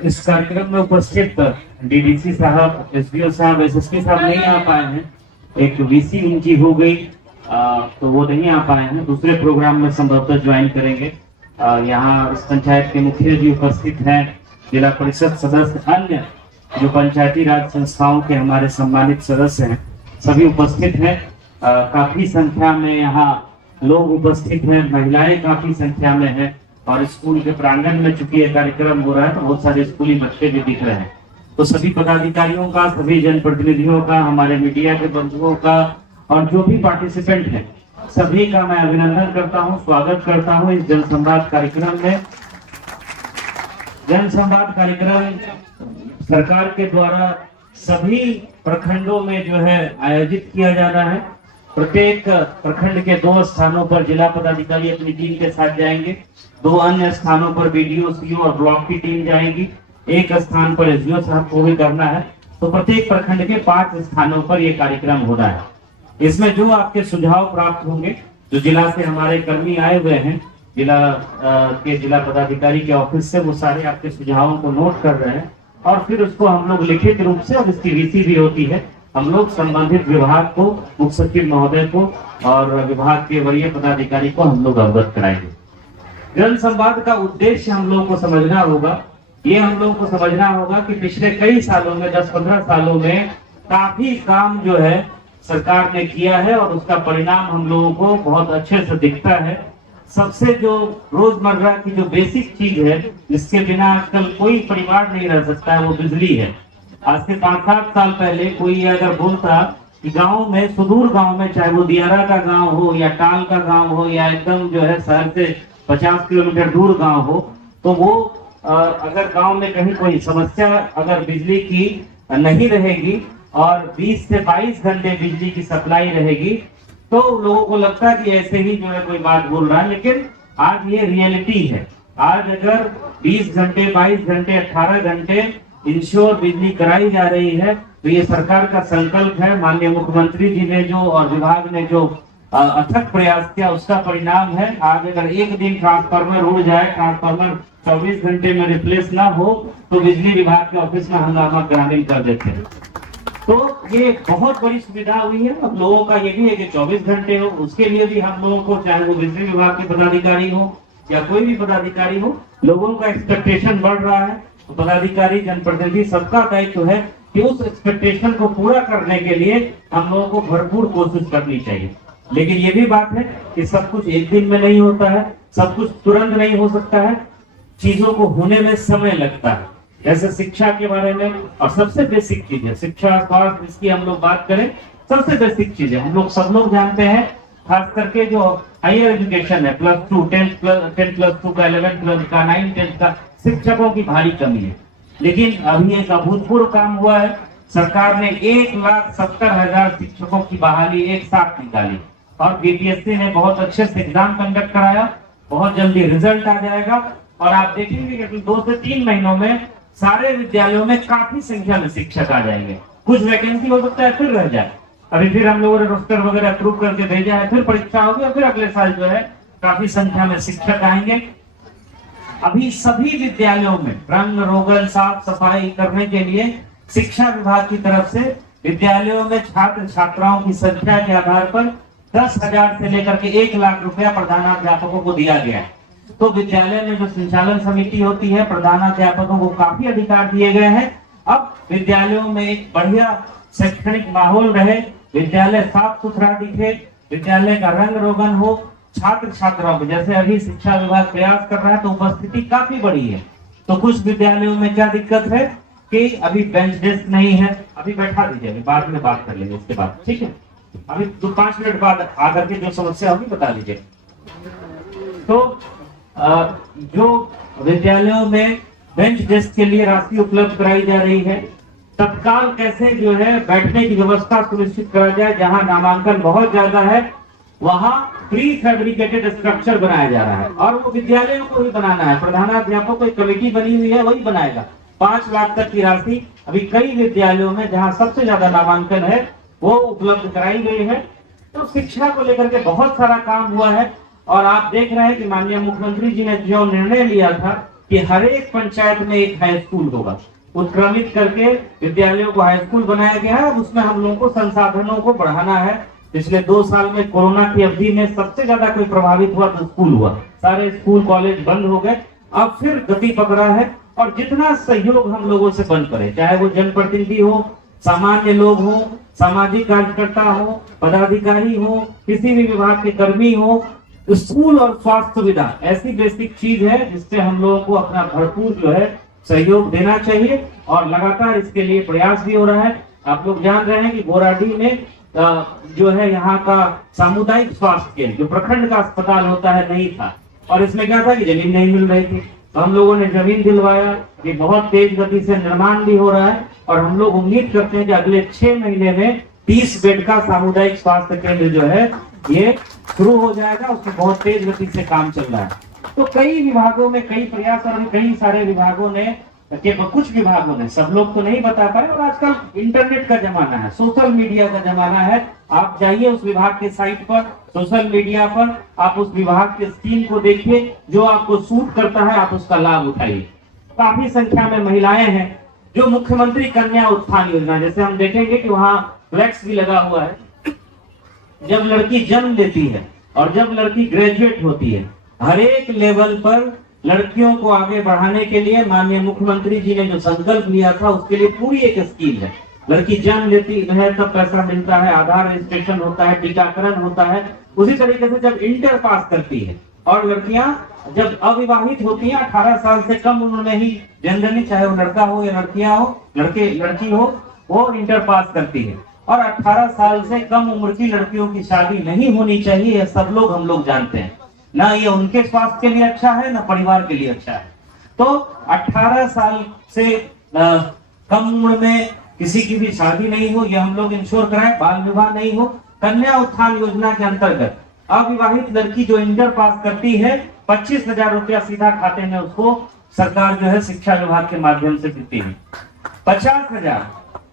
इस कार्यक्रम में उपस्थित डीडीसी साहब, एसडीओ साहब, एसएसपी साहब नहीं आ पाए हैं। एक वीसी उनकी हो गई तो वो नहीं आ पाए हैं, दूसरे प्रोग्राम में संभवतः ज्वाइन करेंगे। यहाँ इस पंचायत के मुखिया जी उपस्थित हैं, जिला परिषद सदस्य, अन्य जो पंचायती राज संस्थाओं के हमारे सम्मानित सदस्य हैं, सभी उपस्थित हैं। काफी संख्या में यहाँ लोग उपस्थित हैं, महिलाएं काफी संख्या में हैं और स्कूल के प्रांगण में चूंकि ये कार्यक्रम हो रहा है तो बहुत सारे स्कूली बच्चे भी दिख रहे हैं। तो सभी पदाधिकारियों का, सभी जनप्रतिनिधियों का, हमारे मीडिया के बंधुओं का और जो भी पार्टिसिपेंट हैं, सभी का मैं अभिनंदन करता हूं, स्वागत करता हूं इस जनसंवाद कार्यक्रम में। जनसंवाद कार्यक्रम सरकार के द्वारा सभी प्रखंडों में जो है आयोजित किया जाना है। प्रत्येक प्रखंड के 2 स्थानों पर जिला पदाधिकारी अपनी टीम के साथ जाएंगे, 2 अन्य स्थानों पर बीडीओ, सीओ और ब्लॉक की टीम जाएंगी, 1 स्थान पर एसडीओ साहब को भी करना है। तो प्रत्येक प्रखंड के 5 स्थानों पर यह कार्यक्रम हो रहा है। इसमें जो आपके सुझाव प्राप्त होंगे, जो जिला से हमारे कर्मी आए हुए हैं, जिला पदाधिकारी के ऑफिस से, वो सारे आपके सुझावों को नोट कर रहे हैं और फिर उसको हम लोग लिखित रूप से, और इसकी वीसी भी होती है, हम लोग संबंधित विभाग को, मुख्य सचिव महोदय को और विभाग के वरीय पदाधिकारी को हम लोग अवगत कराएंगे। जन संवाद का उद्देश्य हम लोगों को समझना होगा। ये हम लोगों को समझना होगा कि पिछले कई सालों में, 10-15 सालों में काफी काम जो है सरकार ने किया है और उसका परिणाम हम लोगों को बहुत अच्छे से दिखता है। सबसे जो रोजमर्रा की जो बेसिक चीज है, जिसके बिना आजकल कोई परिवार नहीं रह सकता है, वो बिजली है। आज से 5-7 साल पहले कोई अगर बोलता कि गांव में, सुदूर गांव में, चाहे वो दियारा का गांव हो या टाल का गांव हो या एकदम जो है शहर से 50 किलोमीटर दूर गांव हो, तो वो अगर गांव में कहीं कोई समस्या, अगर बिजली की नहीं रहेगी और 20 से 22 घंटे बिजली की सप्लाई रहेगी, तो लोगों को लगता है कि ऐसे ही जो है कोई बात बोल रहा है। लेकिन आज ये रियलिटी है। आज अगर 20 घंटे, 22 घंटे, 18 घंटे इंश्योर बिजली कराई जा रही है, तो ये सरकार का संकल्प है। माननीय मुख्यमंत्री जी ने जो और विभाग ने जो अथक प्रयास किया, उसका परिणाम है। आज अगर एक दिन ट्रांसफार्मर उड़ जाए, ट्रांसफार्मर 24 घंटे में रिप्लेस ना हो, तो बिजली विभाग के ऑफिस में हंगामा ग्रामीण कर देते हैं। तो ये बहुत बड़ी सुविधा हुई है। अब लोगों का ये भी है कि 24 घंटे हो, उसके लिए भी हम लोगों को, चाहे वो बिजली विभाग के पदाधिकारी हो या कोई भी पदाधिकारी हो, लोगों का एक्सपेक्टेशन बढ़ रहा है। तो पदाधिकारी, जनप्रतिनिधि, सबका दायित्व है कि उस एक्सपेक्टेशन को पूरा करने के लिए हम लोगों को भरपूर कोशिश करनी चाहिए। लेकिन ये भी बात है कि सब कुछ एक दिन में नहीं होता है, सब कुछ तुरंत नहीं हो सकता है, चीजों को होने में समय लगता है। जैसे शिक्षा के बारे में, और सबसे बेसिक चीज है शिक्षा, स्वास्थ्य, इसकी हम लोग बात करें, सबसे बेसिक चीज है। हम लोग सब लोग जानते हैं, खास करके जो हायर एजुकेशन है, +2, 10+2 का, 11 का, 9, 10 का, शिक्षकों की भारी कमी है। लेकिन अभी एक अभूतपूर्व काम हुआ है। सरकार ने 1,70,000 शिक्षकों की बहाली एक साथ निकाली और बीपीएससी ने बहुत अच्छे से एग्जाम कंडक्ट कराया। बहुत जल्दी रिजल्ट आ जाएगा और आप देखेंगे कि 2 से 3 महीनों में सारे विद्यालयों में काफी संख्या में शिक्षक आ जाएंगे। कुछ वैकेंसी हो सकता है फिर रह जाए, अभी फिर हम लोगों ने रोस्टर वगैरह अप्रूव करके भेजा है, फिर परीक्षा होगी और फिर अगले साल जो है काफी संख्या में शिक्षक आएंगे। अभी सभी विद्यालयों में रंग रोगन, साफ सफाई करने के लिए शिक्षा विभाग की तरफ से विद्यालयों में छात्र छात्राओं की संख्या के आधार पर 10,000 से लेकर के 1 लाख रुपया प्रधानाध्यापकों को दिया गया है। तो विद्यालय में जो संचालन समिति होती है, प्रधानाध्यापकों को काफी अधिकार दिए गए हैं। अब विद्यालयों में एक बढ़िया शैक्षणिक माहौल रहे, विद्यालय साफ सुथरा दिखे, विद्यालय का रंग रोगन हो, छात्र छात्राओं को, जैसे अभी शिक्षा विभाग प्रयास कर रहा है तो उपस्थिति काफी बड़ी है। तो कुछ विद्यालयों में क्या दिक्कत है कि अभी बेंच डेस्क नहीं है, अभी बैठा दीजिए, अभी बाद में बात कर लेंगे इसके बाद, ठीक है। अभी 5 मिनट बाद आकर के जो समस्या होगी बता दीजिए। तो जो विद्यालयों में बेंच डेस्क के लिए राशि उपलब्ध कराई जा रही है, तत्काल कैसे जो है बैठने की व्यवस्था सुनिश्चित करा जाए। जहां नामांकन बहुत ज्यादा है वहां प्री फैब्रिकेटेड स्ट्रक्चर बनाया जा रहा है और वो विद्यालयों को ही बनाना है। प्रधानाध्यापक को कमेटी बनी हुई है, वही बनाएगा। 5 लाख तक की राशि अभी कई विद्यालयों में, जहां सबसे ज्यादा नामांकन है, वो उपलब्ध कराई गई है। तो शिक्षा को लेकर के बहुत सारा काम हुआ है और आप देख रहे हैं कि माननीय मुख्यमंत्री जी ने जो निर्णय लिया था कि हर एक पंचायत में एक हाई स्कूल होगा। उत्क्रमित करके विद्यालयों को हाई स्कूल बनाया गया है। अब उसमें हम लोगों को संसाधनों को बढ़ाना है। पिछले 2 साल में कोरोना की अवधि में सबसे ज्यादा कोई प्रभावित हुआ तो स्कूल हुआ। सारे स्कूल कॉलेज बंद हो गए, अब फिर गति पकड़ा है। और जितना सहयोग हम लोगों से बन पड़े, चाहे वो जनप्रतिनिधि हो, सामान्य लोग हो, सामाजिक कार्यकर्ता हो, पदाधिकारी हो, किसी भी विभाग के कर्मी हो, स्कूल और स्वास्थ्य सुविधा ऐसी बेसिक चीज है जिससे हम लोगों को अपना भरपूर जो है सहयोग देना चाहिए। और लगातार इसके लिए प्रयास भी हो रहा है। आप लोग जान रहे हैं कि बोराडीह में जो है यहाँ का सामुदायिक स्वास्थ्य केंद्र, जो प्रखंड का अस्पताल होता है, नहीं था। और इसमें क्या था कि जमीन नहीं मिल रही थी, तो हम लोगों ने जमीन दिलवाया। ये बहुत तेज गति से निर्माण भी हो रहा है और हम लोग उम्मीद करते हैं कि अगले 6 महीने में 30 बेड का सामुदायिक स्वास्थ्य केंद्र जो है ये शुरू हो जाएगा। उसमें बहुत तेज गति से काम चल रहा है। तो कई विभागों में कई प्रयास, और कई सारे विभागों ने, कुछ विभागों ने, सब लोग तो नहीं बता पाए। और आजकल इंटरनेट का जमाना है, सोशल मीडिया का जमाना है। आप जाइए उस विभाग के साइट पर, सोशल मीडिया पर आप उस विभाग के स्कीम को देखिए, जो आपको सूट करता है आप उसका लाभ उठाइए। काफी संख्या में महिलाएं हैं जो मुख्यमंत्री कन्या उत्थान योजना, जैसे हम देखेंगे कि वहाँ फ्लैक्स भी लगा हुआ है। जब लड़की जन्म लेती है और जब लड़की ग्रेजुएट होती है, हर एक लेवल पर लड़कियों को आगे बढ़ाने के लिए माननीय मुख्यमंत्री जी ने जो संकल्प लिया था, उसके लिए पूरी एक स्कीम है। लड़की जन्म लेती है तब पैसा मिलता है, आधार रजिस्ट्रेशन होता है, टीकाकरण होता है। उसी तरीके से जब इंटर पास करती है और लड़कियां जब अविवाहित होती हैं, 18 साल से कम उम्र में ही जनरली, चाहे वो लड़का हो या लड़कियां हो, लड़की हो, वो इंटर पास करती है। और 18 साल से कम उम्र की लड़कियों की शादी नहीं होनी चाहिए, यह सब लोग हम लोग जानते हैं। ना ये उनके स्वास्थ्य के लिए अच्छा है, ना परिवार के लिए अच्छा है। तो 18 साल से कम उम्र में किसी की भी शादी नहीं हो, यह हम लोग इंश्योर कराएं। बाल विवाह नहीं हो। कन्या उत्थान योजना के अंतर्गत अविवाहित लड़की जो इंटर पास करती है, 25,000 रुपया सीधा खाते में उसको सरकार जो है शिक्षा विभाग के माध्यम से देती है। 50,000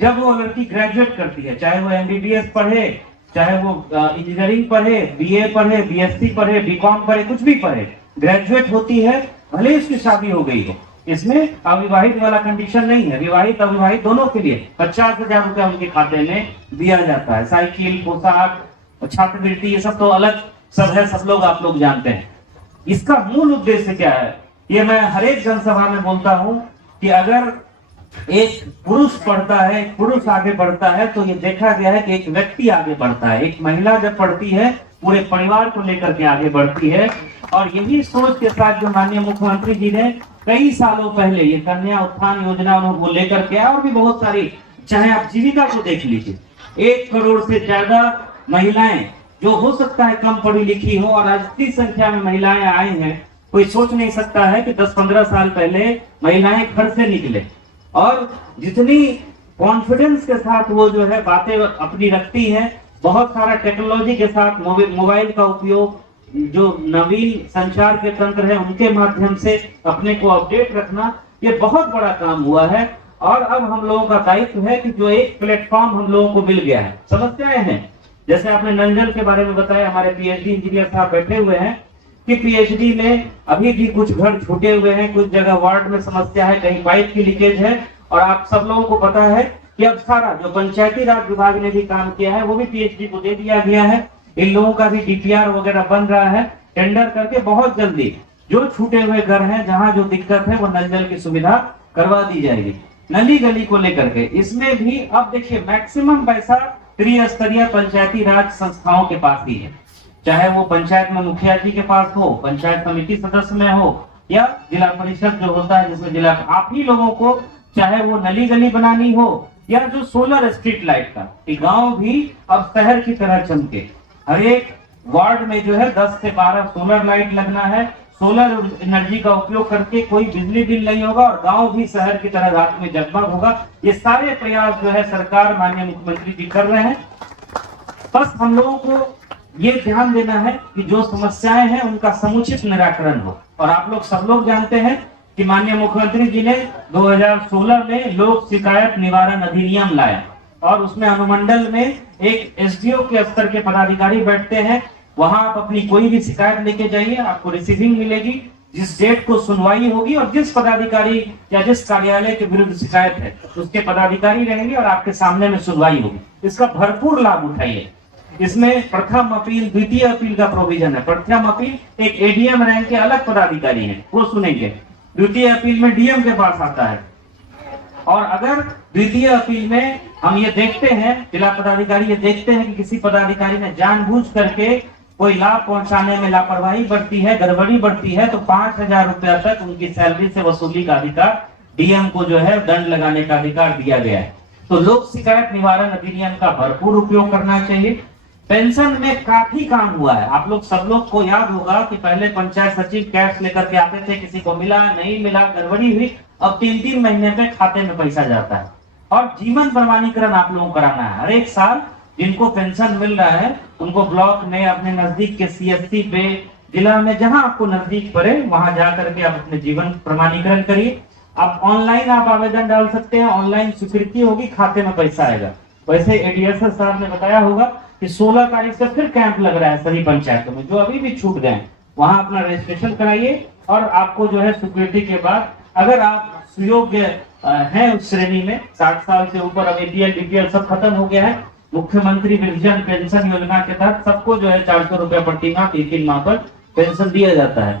जब वो लड़की ग्रेजुएट करती है, चाहे वो MBBS पढ़े, चाहे वो इंजीनियरिंग पढ़े, BA पढ़े, BSc पढ़े, BCom पढ़े, कुछ भी पढ़े, ग्रेजुएट होती है, भले ही उसकी शादी हो गई है, इसमें अविवाहित वाला कंडीशन नहीं है। विवाहित अविवाहित दोनों के लिए 50,000 रुपया उनके खाते में दिया जाता है। साइकिल, पोशाक, छात्रवृत्ति, ये सब तो अलग सब है, सब लोग आप लोग जानते हैं। इसका मूल उद्देश्य क्या है, ये मैं हर एक जनसभा में बोलता हूँ कि अगर एक पुरुष पढ़ता है, एक पुरुष आगे बढ़ता है, तो ये देखा गया है कि एक व्यक्ति आगे बढ़ता है। एक महिला जब पढ़ती है, पूरे परिवार को लेकर के आगे बढ़ती है। और यही सोच के साथ जो माननीय मुख्यमंत्री जी ने कई सालों पहले ये कन्या उत्थान योजना वो लेकर के आए, और भी बहुत सारी, चाहे आप जीविका को देख लीजिए, 1 करोड़ से ज्यादा महिलाएं, जो हो सकता है कम पढ़ी लिखी हो, और आज इतनी संख्या में महिलाएं आई हैं, कोई सोच नहीं सकता है कि 10-15 साल पहले महिलाएं घर से निकले। और जितनी कॉन्फिडेंस के साथ वो जो है बातें अपनी रखती है, बहुत सारा टेक्नोलॉजी के साथ मोबाइल का उपयोग, जो नवीन संचार के तंत्र है उनके माध्यम से अपने को अपडेट रखना, ये बहुत बड़ा काम हुआ है। और अब हम लोगों का दायित्व है कि जो एक प्लेटफॉर्म हम लोगों को मिल गया है। समस्याएं हैं, जैसे आपने नल जल के बारे में बताया, हमारे PhD इंजीनियर साहब बैठे हुए हैं कि PhD में अभी भी कुछ घर छूटे हुए हैं, कुछ जगह वार्ड में समस्या है, कहीं पाइप की लीकेज है। और आप सब लोगों को पता है कि अब सारा जो पंचायती राज विभाग ने भी काम किया है, वो भी PhD को दे दिया गया है। इन लोगों का भी DPR वगैरह बन रहा है, टेंडर करके बहुत जल्दी जो छूटे हुए घर हैं, जहां जो दिक्कत है, वो नल जल की सुविधा करवा दी जाएगी। नली गली को लेकर के इसमें भी अब देखिए मैक्सिमम पैसा त्रिस्तरीय पंचायती राज संस्थाओं के पास ही है, चाहे वो पंचायत में मुखिया जी के पास हो, पंचायत समिति सदस्य में हो, या जिला परिषद जो होता है जिसमें जिला, आप ही लोगों को, चाहे वो नली गली बनानी हो या जो सोलर स्ट्रीट लाइट का, गांव भी अब शहर की तरह चमके। हर एक वार्ड में जो है 10 से 12 सोलर लाइट लगना है। सोलर एनर्जी का उपयोग करके कोई बिजली बिल नहीं होगा और गांव भी शहर की तरह रात में जगमग होगा। ये सारे प्रयास जो है सरकार, माननीय मुख्यमंत्री जी कर रहे हैं। बस हम लोगों को ये ध्यान देना है कि जो समस्याएं हैं उनका समुचित निराकरण हो। और आप लोग सब लोग जानते हैं कि माननीय मुख्यमंत्री जी ने 2016 में लोक शिकायत निवारण अधिनियम लाया, और उसमें अनुमंडल में एक SDO के स्तर के पदाधिकारी बैठते हैं। वहां आप अपनी कोई भी शिकायत लेके जाइए, आपको रिसीविंग मिलेगी। जिस डेट को सुनवाई होगी और जिस पदाधिकारी या जिस कार्यालय के विरुद्ध शिकायत है उसके पदाधिकारी रहेंगे और आपके सामने में सुनवाई होगी। इसका भरपूर लाभ उठाइए। इसमें प्रथम अपील, द्वितीय अपील का प्रोविजन है। प्रथम अपील एक एडीएम रैंक के अलग पदाधिकारी हैं, वो सुनेंगे। द्वितीय अपील में डीएम के पास आता है। और अगर द्वितीय अपील में हम ये देखते हैं, जिला पदाधिकारी ये देखते हैं कि किसी पदाधिकारी ने जानबूझ करके कोई लाभ पहुंचाने में लापरवाही बरती है, गड़बड़ी बरती है, तो 5,000 रुपया तक उनकी सैलरी से वसूली का अधिकार डीएम को जो है दंड लगाने का अधिकार दिया गया है। तो लोक शिकायत निवारण अधिनियम का भरपूर उपयोग करना चाहिए। पेंशन में काफी काम हुआ है। आप लोग सब लोग को याद होगा कि पहले पंचायत सचिव कैश लेकर के आते थे, किसी को मिला नहीं मिला, गड़बड़ी हुई, अब 3-3 महीने पे खाते में पैसा जाता है। और जीवन प्रमाणीकरण आप लोगों को कराना है। हर एक साल जिनको पेंशन मिल रहा है उनको ब्लॉक में, अपने नजदीक के सीएससी पे, जिला में, जहां आपको नजदीक पड़े वहां जाकर के आप अपने जीवन प्रमाणीकरण करिए। आप ऑनलाइन आप आवेदन डाल सकते हैं, ऑनलाइन स्वीकृति होगी, खाते में पैसा आएगा। वैसे एडीएसएस साहब ने बताया होगा कि 16 तारीख से फिर कैंप लग रहा है सभी पंचायतों में, जो अभी भी छूट गए, वहां अपना रजिस्ट्रेशन कराइए और आपको जो है स्वीकृति के बाद, अगर आप सुयोग्य हैं उस श्रेणी में, 60 साल से ऊपर, अब एपीएल बीपीएल सब खत्म हो गया है, मुख्यमंत्री वृद्धजन पेंशन योजना के तहत सबको जो है 400 रुपया प्रति माह 3 माह पर पेंशन दिया जाता है।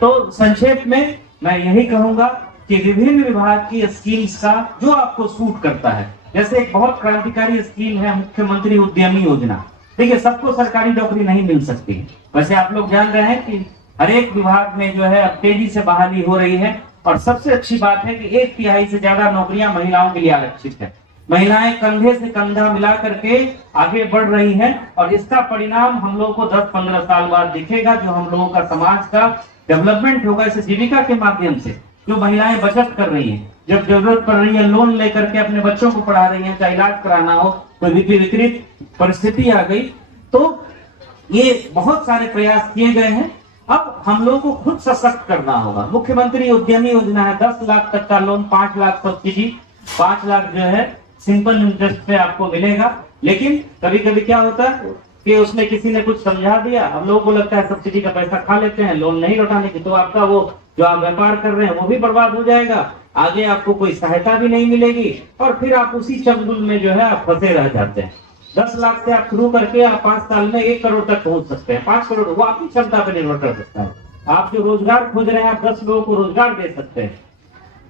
तो संक्षेप में मैं यही कहूंगा कि विभिन्न विभाग की स्कीम्स का जो आपको सूट करता है, जैसे एक बहुत क्रांतिकारी स्कीम है मुख्यमंत्री उद्यमी योजना। देखिए, सबको सरकारी नौकरी नहीं मिल सकती। वैसे आप लोग जान रहे हैं कि हर एक विभाग में जो है अब तेजी से बहाली हो रही है और सबसे अच्छी बात है कि 1/3 से ज्यादा नौकरियां महिलाओं के लिए आरक्षित है। महिलाएं कंधे से कंधा मिला करके आगे बढ़ रही हैं और इसका परिणाम हम लोगों को 10-15 साल बाद दिखेगा, जो हम लोगों का समाज का डेवलपमेंट होगा। इस जीविका के माध्यम से जो महिलाएं बचत कर रही हैं, जब जरूरत पड़ रही है लोन लेकर के अपने बच्चों को पढ़ा रही हैं, चाहे इलाज कराना हो, कोई विपरीत परिस्थिति आ गई, तो ये बहुत सारे प्रयास किए गए हैं। अब हम लोगों को खुद सशक्त करना होगा। मुख्यमंत्री उद्यमी योजना है, 10 लाख तक का लोन, 5 लाख सब्सिडी, 5 लाख जो है सिंपल इंटरेस्ट पे आपको मिलेगा। लेकिन कभी कभी क्या होता है कि उसमें किसी ने कुछ समझा दिया, हम लोगों को लगता है सब्सिडी का पैसा खा लेते हैं, लोन नहीं लौटाने की, तो आपका वो जो आप व्यापार कर रहे हैं वो भी बर्बाद हो जाएगा, आगे आपको कोई सहायता भी नहीं मिलेगी और फिर आप उसी चंगुल में जो है आप फंसे रह जाते हैं। 10 लाख से आप शुरू करके आप 5 साल में 1 करोड़ तक पहुंच सकते हैं। 5 करोड़ वो आपकी क्षमता पर निर्भर कर सकता है। आप जो रोजगार खोज रहे हैं, आप 10 लोगों को रोजगार दे सकते हैं।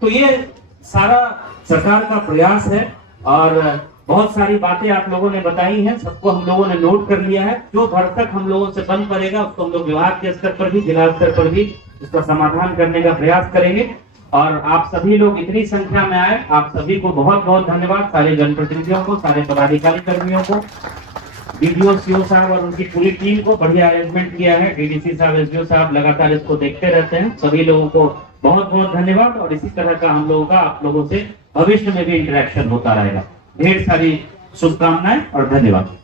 तो ये सारा सरकार का प्रयास है और बहुत सारी बातें आप लोगों ने बताई हैं, सबको हम लोगों ने नोट कर लिया है। जो भरसक हम लोगों से बन पड़ेगा उसको हम लोग विभाग के स्तर पर भी, जिला स्तर पर भी उसका समाधान करने का प्रयास करेंगे। और आप सभी लोग इतनी संख्या में आए, आप सभी को बहुत बहुत धन्यवाद। सारे जनप्रतिनिधियों को, सारे पदाधिकारी कर्मियों को, डीडीओ सीओ साहब और उनकी पूरी टीम को, बढ़िया अरेंजमेंट किया है। डीडीसी साहब, एसडीओ साहब लगातार इसको देखते रहते हैं। सभी लोगों को बहुत बहुत धन्यवाद और इसी तरह का हम लोगों का आप लोगों से भविष्य में भी इंटरेक्शन होता रहेगा। ढेर सारी शुभकामनाएं और धन्यवाद।